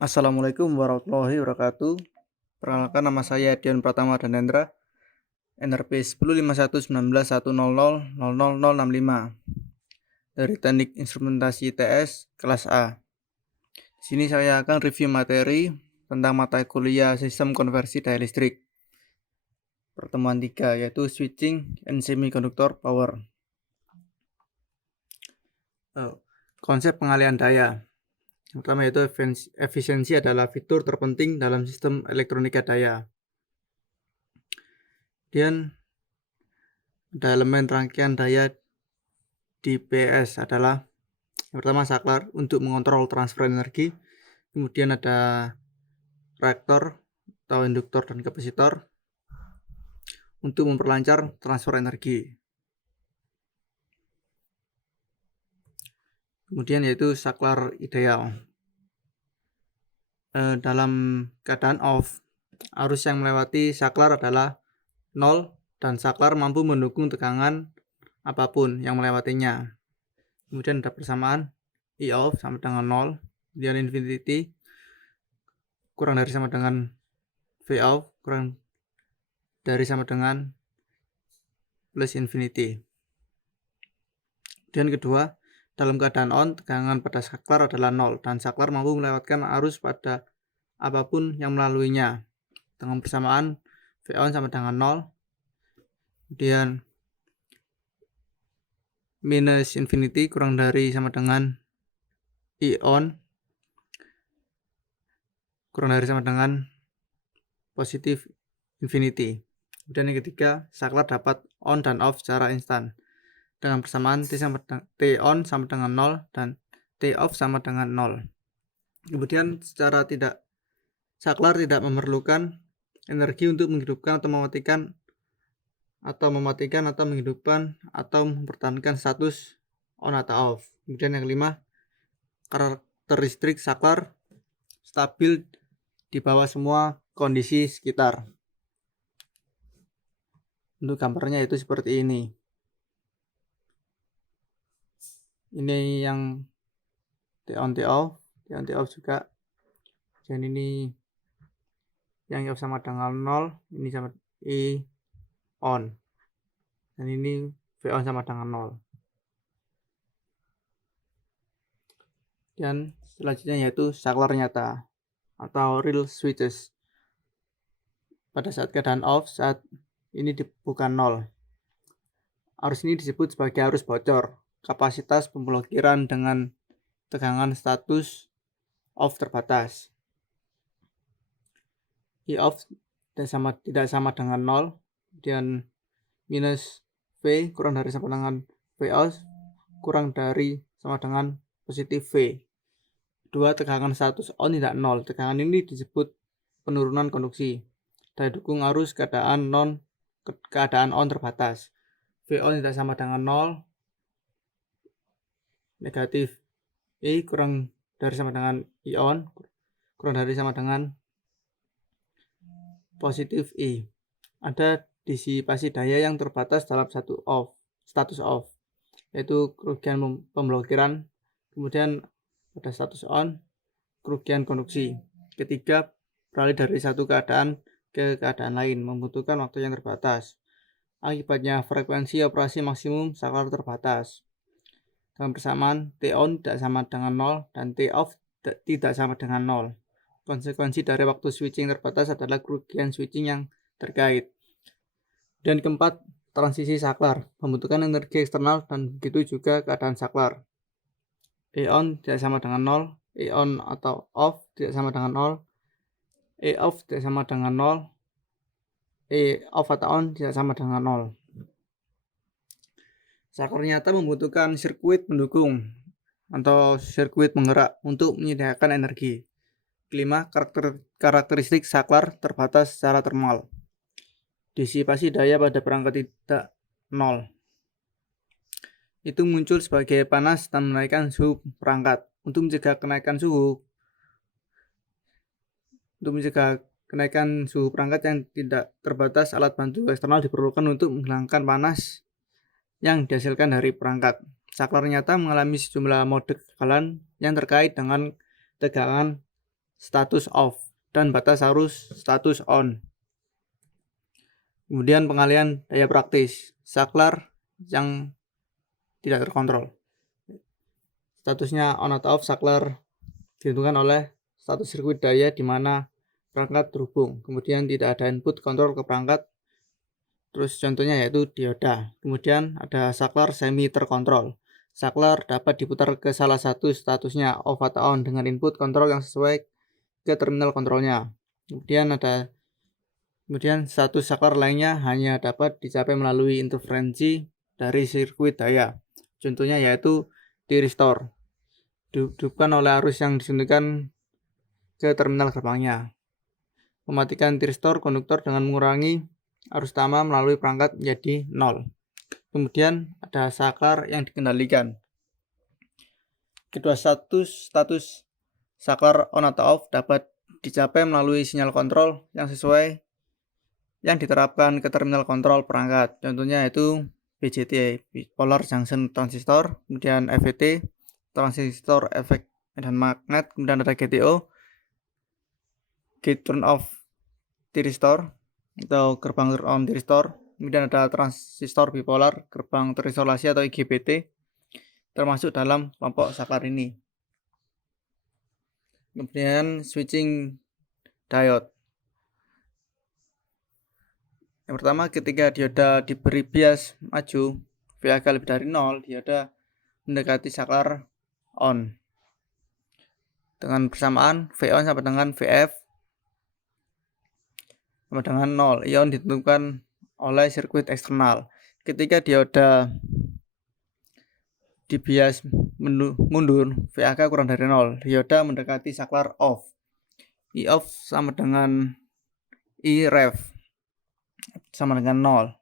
Assalamualaikum warahmatullahi wabarakatuh. Perkenalkan, nama saya Dion Pratama Danendra, NRP 10519100000065 dari Teknik Instrumentasi ITS kelas A. Di sini saya akan review materi tentang mata kuliah Sistem Konversi Daya Listrik pertemuan 3, yaitu Switching and Semiconductor Power. Konsep pengalihan daya. Yang pertama yaitu efisiensi adalah fitur terpenting dalam sistem elektronika daya. Kemudian ada elemen rangkaian daya di PS adalah yang pertama saklar untuk mengontrol transfer energi, kemudian ada reaktor atau induktor dan kapasitor untuk memperlancar transfer energi. Kemudian yaitu saklar ideal. Dalam keadaan off, arus yang melewati saklar adalah 0 dan saklar mampu mendukung tegangan apapun yang melewatinya. Kemudian ada persamaan E off sama dengan 0, kemudian infinity kurang dari sama dengan V off kurang dari sama dengan plus infinity. Dan kedua, dalam keadaan on, tegangan pada saklar adalah 0 dan saklar mampu melewatkan arus pada apapun yang melaluinya. Dengan persamaan V on sama dengan 0, kemudian minus infinity kurang dari sama dengan E on kurang dari sama dengan positif infinity. Kemudian yang ketiga, saklar dapat on dan off secara instan dengan persamaan T on sama dengan 0 dan T off sama dengan 0. Kemudian secara saklar tidak memerlukan energi untuk menghidupkan atau mematikan atau menghidupkan atau mempertahankan status on atau off. Kemudian yang kelima, karakteristik saklar stabil di bawah semua kondisi sekitar. Untuk gambarnya itu seperti ini. Ini yang T on T off juga. Dan ini yang off sama dengan 0, ini sama E on. Dan ini V on sama dengan 0. Dan selanjutnya yaitu saklar nyata atau real switches. Pada saat keadaan off, saat ini bukan 0. Arus ini disebut sebagai arus bocor. Kapasitas pemblokiran dengan tegangan status off terbatas. E off tidak sama dengan 0, dan minus V kurang dari sama dengan V off kurang dari sama dengan positif V. Kedua, tegangan status on tidak 0. Tegangan ini disebut penurunan konduksi. Daya dukung arus keadaan on terbatas. V on tidak sama dengan 0. Negatif E kurang dari sama dengan E on kurang dari sama dengan positif E. Ada disipasi daya yang terbatas dalam status off, yaitu kerugian pemblokiran. Kemudian pada status on, kerugian konduksi. Ketiga, beralih dari satu keadaan ke keadaan lain membutuhkan waktu yang terbatas. Akibatnya frekuensi operasi maksimum saklar terbatas. Dengan persamaan T on tidak sama dengan 0 dan T off tidak sama dengan 0. Konsekuensi dari waktu switching terbatas adalah kerugian switching yang terkait. Dan keempat, transisi saklar membutuhkan energi eksternal dan begitu juga keadaan saklar. E on tidak sama dengan 0, E on atau off tidak sama dengan 0, E off tidak sama dengan 0, E off atau on tidak sama dengan 0. Saklar nyata membutuhkan sirkuit pendukung atau sirkuit penggerak untuk menyediakan energi. Kelima, karakteristik saklar terbatas secara termal. Disipasi daya pada perangkat tidak 0. Itu muncul sebagai panas dan menaikkan suhu perangkat. Untuk mencegah kenaikan suhu perangkat yang tidak terbatas, alat bantu eksternal diperlukan untuk menghilangkan panas yang dihasilkan dari perangkat. Saklar nyata mengalami sejumlah mode kegagalan yang terkait dengan tegangan status off dan batas arus status on. Kemudian pengalihan daya praktis, saklar yang tidak terkontrol. Statusnya on atau off saklar ditentukan oleh status sirkuit daya di mana perangkat terhubung. Kemudian tidak ada input kontrol ke perangkat. Terus contohnya yaitu dioda. Kemudian ada saklar semi terkontrol. Saklar dapat diputar ke salah satu statusnya off atau on dengan input kontrol yang sesuai ke terminal kontrolnya. Kemudian status saklar lainnya hanya dapat dicapai melalui interferensi dari sirkuit daya. Contohnya yaitu T-restore, dihubungkan oleh arus yang disuntikan ke terminal gerbangnya. Mematikan T-restore konduktor dengan mengurangi arus utama melalui perangkat menjadi 0. Kemudian ada saklar yang dikendalikan. Kedua status saklar on atau off dapat dicapai melalui sinyal kontrol yang sesuai yang diterapkan ke terminal kontrol perangkat. Contohnya yaitu BJT, Bipolar Junction Transistor, kemudian FET, transistor efek medan magnet, kemudian ada GTO, Gate Turn Off Thyristor atau gerbang turn on thyristor, kemudian ada transistor bipolar, gerbang terisolasi atau IGBT, termasuk dalam kelompok saklar ini. Kemudian switching diode. Yang pertama, ketika dioda diberi bias maju VAK lebih dari 0, dioda mendekati saklar on. Dengan persamaan V-on sama dengan VF sama dengan 0. Ion ditentukan oleh sirkuit eksternal. Ketika dioda dibias mundur, VAK kurang dari 0, dioda mendekati saklar off. I off sama dengan I ref sama dengan 0.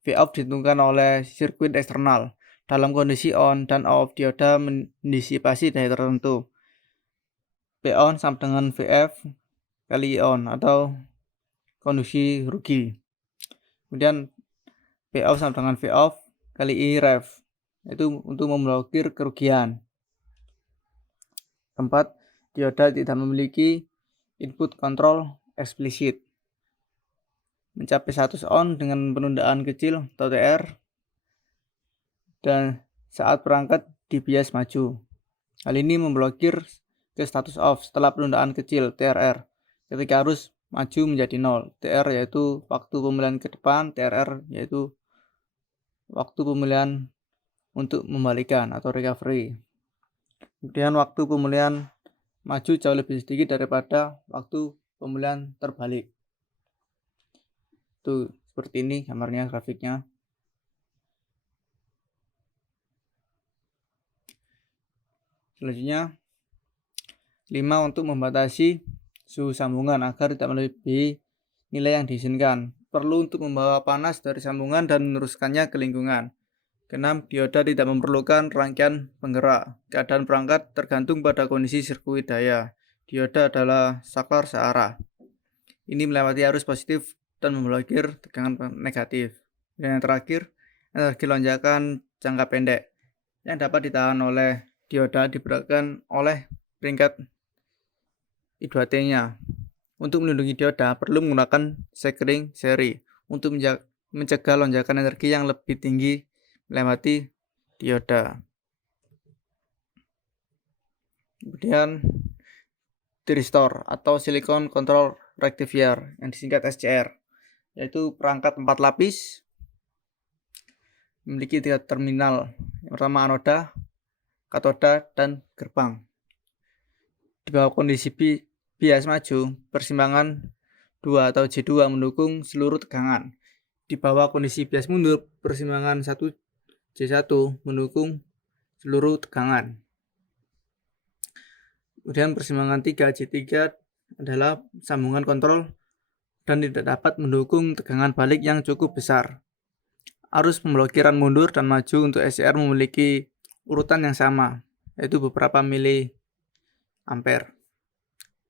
V off ditentukan oleh sirkuit eksternal. Dalam kondisi on dan off, dioda mendisipasi daya tertentu. V on sama dengan VF kali I on atau kondisi rugi. Kemudian V off sama dengan V off kali I ref, itu untuk memblokir kerugian. Keempat, dioda tidak memiliki input kontrol eksplisit. Mencapai status on dengan penundaan kecil atau TR dan saat perangkat dibias maju. Hal ini memblokir ke status off setelah penundaan kecil TRR ketika arus maju menjadi 0. TR yaitu waktu pemulihan ke depan, TRR yaitu waktu pemulihan untuk membalikan atau recovery. Kemudian waktu pemulihan maju jauh lebih sedikit daripada waktu pemulihan terbalik. Itu seperti ini gambarnya, grafiknya. Selanjutnya 5. Untuk membatasi suhu sambungan agar tidak melebihi nilai yang diizinkan, perlu untuk membawa panas dari sambungan dan meneruskannya ke lingkungan. 6. Dioda tidak memerlukan rangkaian penggerak. Keadaan perangkat tergantung pada kondisi sirkuit daya. Dioda adalah saklar searah. Ini melewati arus positif dan memblokir tegangan negatif. Dan yang terakhir, energi lonjakan jangka pendek yang dapat ditahan oleh dioda diberatkan oleh peringkat I2T-nya. Untuk melindungi dioda perlu menggunakan sekring seri untuk mencegah lonjakan energi yang lebih tinggi melewati dioda. Kemudian T-restore atau Silicon Control Rectifier yang disingkat SCR, yaitu perangkat 4 lapis memiliki 3 terminal. Yang pertama anoda, katoda, dan gerbang. Di bawah kondisi bias maju, persimpangan 2 atau J2 mendukung seluruh tegangan. Di bawah kondisi bias mundur, persimpangan 1 J1 mendukung seluruh tegangan. Kemudian persimpangan 3 J3 adalah sambungan kontrol dan tidak dapat mendukung tegangan balik yang cukup besar. Arus pemblokiran mundur dan maju untuk SCR memiliki urutan yang sama, yaitu beberapa mili ampere.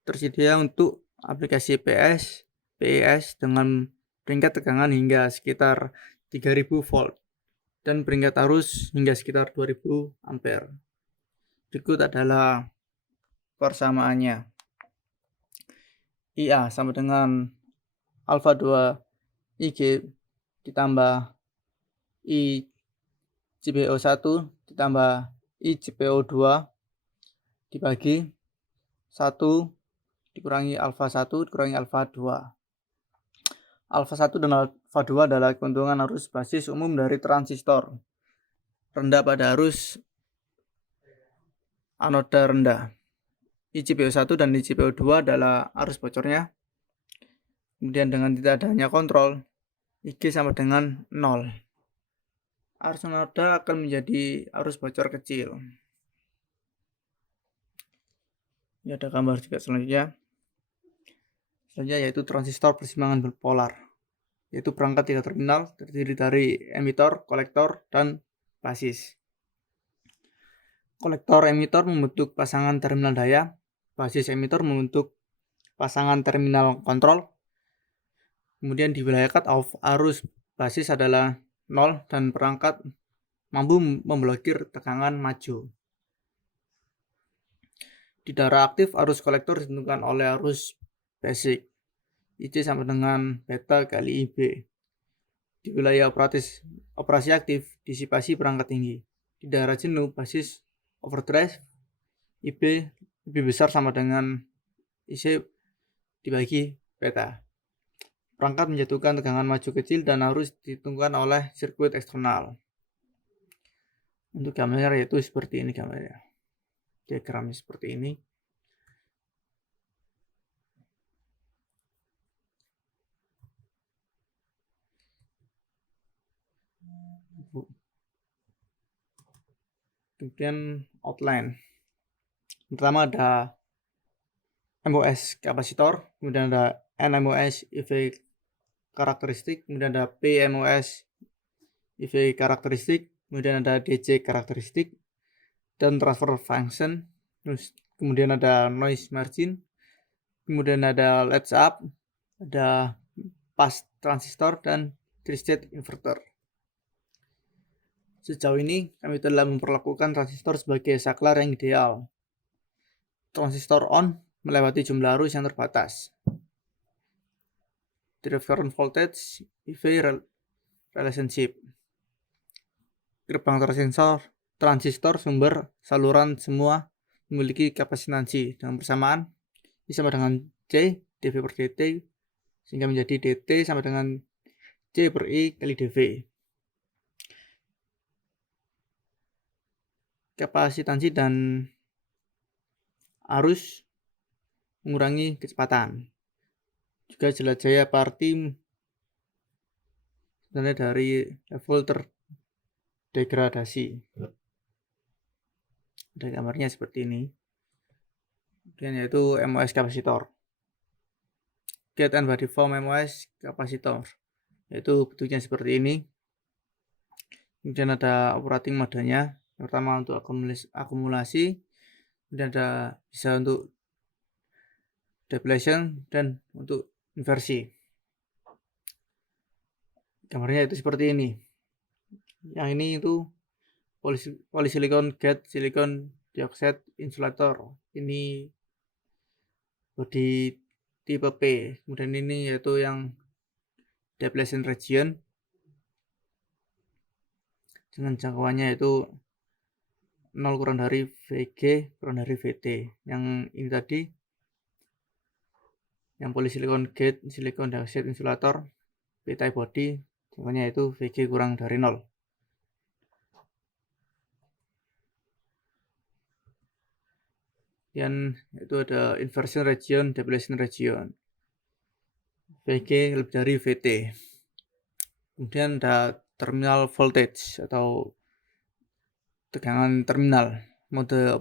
Tersedia untuk aplikasi PES dengan peringkat tegangan hingga sekitar 3000 volt dan peringkat arus hingga sekitar 2000 ampere. Berikut adalah persamaannya. IA sama dengan alfa 2 IG ditambah I JPO1 ditambah I JPO2 dibagi 1 dikurangi alfa 1 dikurangi alfa 2. Alfa 1 dan alfa 2 adalah keuntungan arus basis umum dari transistor rendah pada arus anoda rendah. IGBO1 dan IGBO2 adalah arus bocornya. Kemudian dengan tidak adanya kontrol, IG sama dengan 0. Arus anoda akan menjadi arus bocor kecil. Ini ada gambar juga selanjutnya. Selanjutnya yaitu transistor persimpangan bipolar, yaitu perangkat 3 terminal terdiri dari emitor, kolektor, dan basis. Kolektor emitor membentuk pasangan terminal daya, basis emitor membentuk pasangan terminal kontrol. Kemudian di wilayah cut-off, arus basis adalah 0 dan perangkat mampu memblokir tegangan maju. Di daerah aktif, arus kolektor ditentukan oleh arus basic, IC sama dengan beta kali IB. Di wilayah operasi aktif, disipasi perangkat tinggi. Di daerah jenuh, basis overdrive, IB lebih besar sama dengan IC dibagi beta. Perangkat menjatuhkan tegangan maju kecil dan harus ditentukan oleh sirkuit eksternal. Untuk gambarnya yaitu seperti ini gambarnya. Diagramnya seperti ini. Kemudian outline. Pertama ada MOS kapasitor, kemudian ada NMOS EV karakteristik, kemudian ada PMOS EV karakteristik, kemudian ada DC karakteristik, dan transfer function. Terus kemudian ada noise margin, kemudian ada latch up, ada pass transistor, dan tri-state inverter. Sejauh ini kami telah memperlakukan transistor sebagai saklar yang ideal. Transistor on melewati jumlah arus yang terbatas. Different voltage EV relationship. Gerbang transistor sumber saluran semua memiliki kapasitansi dengan persamaan I sama dengan C dV per dt, sehingga menjadi dt sama dengan C per I kali dV. Kapasitansi dan arus mengurangi kecepatan. Juga jelajah parti sebenarnya dari level terdegradasi. Ada gambarnya seperti ini. Kemudian yaitu MOS kapasitor. Gate and body form MOS kapasitor, yaitu bentuknya seperti ini. Kemudian ada operating modenya. Pertama untuk akumulasi, kemudian ada bisa untuk depletion dan untuk inversi. Gambarnya itu seperti ini. Yang ini itu polysilicon gate silicon dioxide insulator. Ini body tipe P. Kemudian ini yaitu yang depletion region dengan jangkauannya itu 0 kurang dari VG kurang dari VT. Yang ini tadi yang polysilicon gate silicon dioxide insulator P-type body, jangkauannya itu VG kurang dari 0. Dan itu ada inversion region, depletion region, VG lebih dari VT. Kemudian ada terminal voltage atau tegangan terminal. Mode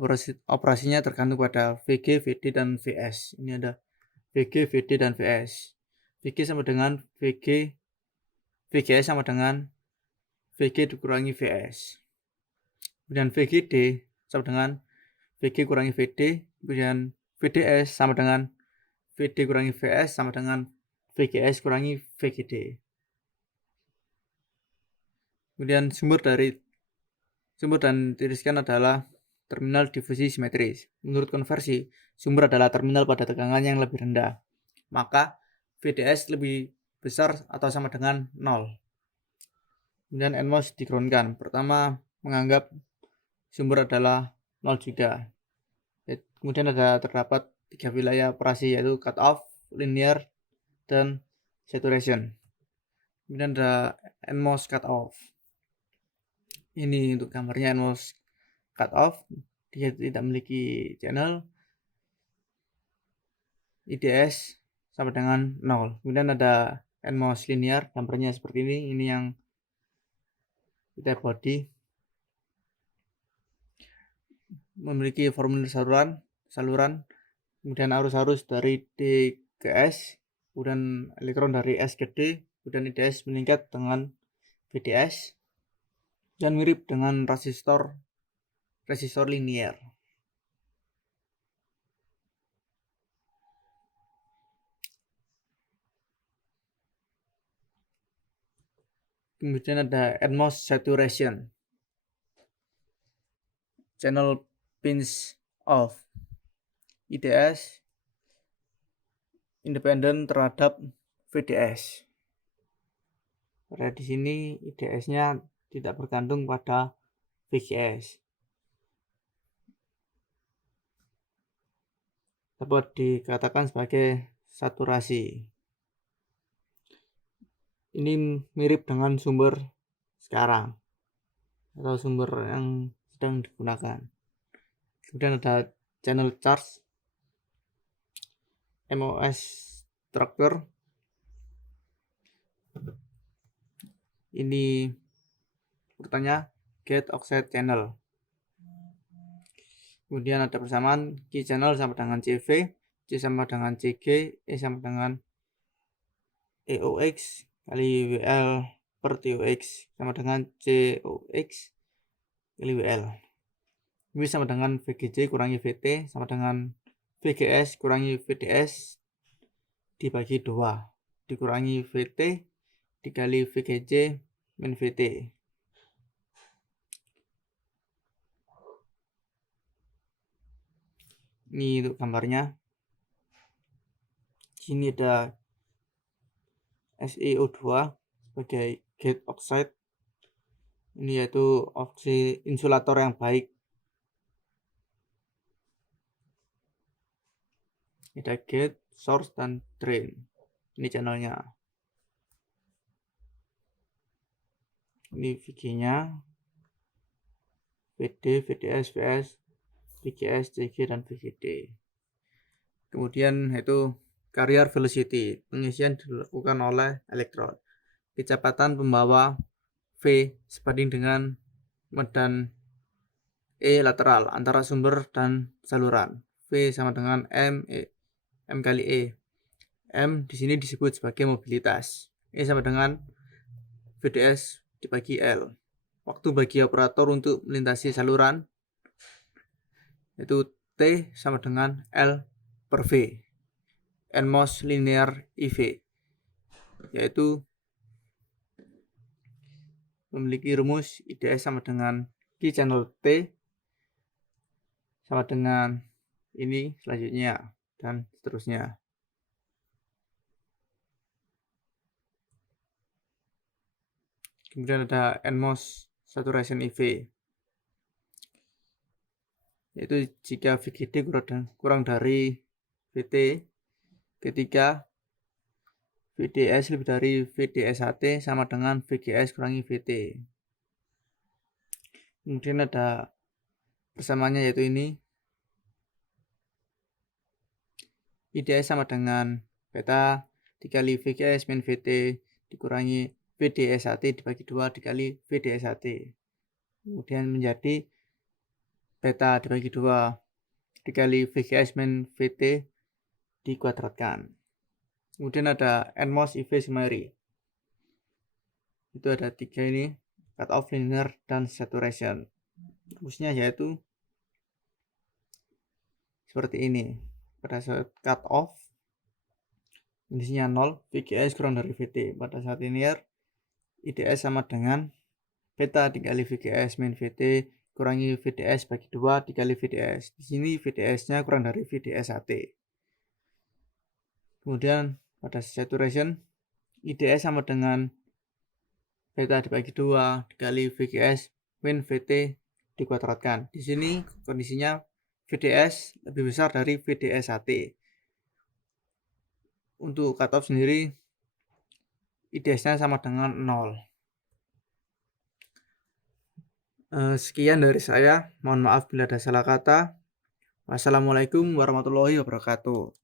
operasinya tergantung pada VG, VD, dan VS. Ini ada VG, VD, dan VS. VG sama dengan VGS sama dengan VG dikurangi VS. Kemudian VGD sama dengan VG kurangi VD. Kemudian VDS sama dengan VD kurangi VS sama dengan VGS kurangi VGD. Kemudian sumber dan tiriskan adalah terminal difusi simetris. Menurut konversi, sumber adalah terminal pada tegangan yang lebih rendah. maka VDS lebih besar atau sama dengan 0. Kemudian NMOS di-groundkan. Pertama, menganggap sumber adalah 0 juga. Kemudian terdapat 3 wilayah operasi, yaitu cutoff, linear, dan saturation. Kemudian ada NMOS cutoff. Ini untuk gambarnya NMOS cutoff. Dia tidak memiliki channel. IDS sama dengan 0. Kemudian ada NMOS linear, gambarnya seperti ini. Ini yang kita body. Memiliki formulir saluran, kemudian arus dari D ke S, kemudian elektron dari S ke D, kemudian IDS meningkat dengan VDS, dan mirip dengan resistor linear. Kemudian ada NMOS saturation, channel pinch off, IDS independen terhadap VDS. Pada di sini IDS-nya tidak bergantung pada VGS. Dapat dikatakan sebagai saturasi. Ini mirip dengan sumber sekarang atau sumber yang sedang digunakan. Kemudian ada channel charge, MOS structure. Ini urutannya gate oxide channel. Kemudian ada persamaan Q channel sama dengan CV, C sama dengan CG, E sama dengan EOX kali WL per TOX sama dengan COX kali WL. Ini sama dengan VGJ kurangi VT sama dengan VGS kurangi VDS dibagi 2 dikurangi VT dikali VGJ min VT. Ini untuk gambarnya. Sini ada SiO2 sebagai gate oxide. Ini yaitu insulator yang baik. Ada gate, source, dan drain. Ini channelnya. Ini VG-nya, VD, VDS, VS, VGS, CG, dan VGD. Kemudian itu carrier velocity, pengisian dilakukan oleh elektron. Kecepatan pembawa V sebanding dengan medan E lateral antara sumber dan saluran. V sama dengan M kali E. M di sini disebut sebagai mobilitas. E sama dengan VDS dibagi L. Waktu bagi operator untuk melintasi saluran yaitu T sama dengan L per V. NMOS linear IV yaitu memiliki rumus IDS sama dengan Q channel T sama dengan ini selanjutnya dan seterusnya. Kemudian ada NMOS saturation IV yaitu jika VGD kurang dari VT ketika VDS lebih dari VDS1 sama dengan VGS kurangi VT. Kemudian ada persamaannya yaitu ini. IDS sama dengan beta dikali VGS min VT dikurangi VDS1 dibagi 2 dikali VDS1. Kemudian menjadi beta dibagi 2 dikali VGS min VT dikuadratkan. Kemudian ada NMOS IV summary. Itu ada 3 ini, cut off, linear, dan saturation. Rumusnya yaitu seperti ini. Pada saat cut off kondisinya 0, VGS kurang dari VT. Pada saat linear IDS sama dengan beta dikali VGS min VT kurangi VDS bagi 2 dikali VDS. Di sini VDS-nya kurang dari VDS1. Kemudian pada saturation IDS sama dengan beta dibagi 2 dikali VGS min VT dikuadratkan. Di sini kondisinya VDS lebih besar dari VDS1. Untuk cutoff sendiri IDS-nya sama dengan 0. Sekian dari saya. Mohon maaf bila ada salah kata. Wassalamualaikum warahmatullahi wabarakatuh.